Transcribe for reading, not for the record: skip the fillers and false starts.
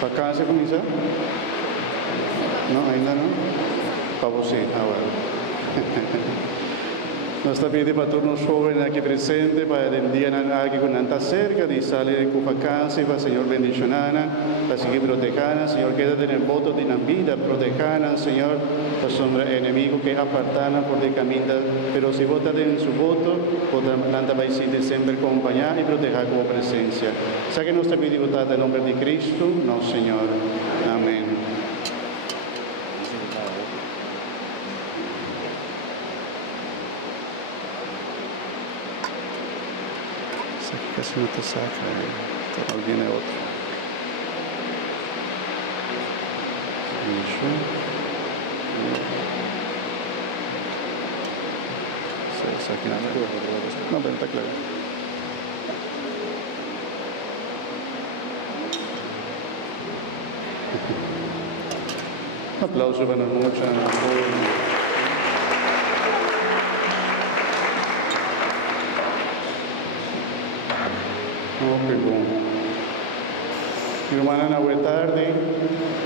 Vacanza comienza? No, ainda não? Para você, agora. Nós está pedindo para todos os jovens aqui presentes, para el día aqui que não está cerca, de salir com vacança, para o Senhor bendicionar, para seguir protegendo, Senhor, quédate en el voto de la vida, protegendo, Senhor, para sombra enemigo que apartaram por de caminho, pero si vos estás en su voto, vos planta vai sempre acompanhar e proteger com a presença. Sabe que nós te pedimos em nome de Cristo, nosso Senhor. Amém. Casi no te saca, pero viene otro. Se saca nada. No, pero está claro. Un aplauso para mucha. Oh, qué bueno. Mi hermana, buena tarde.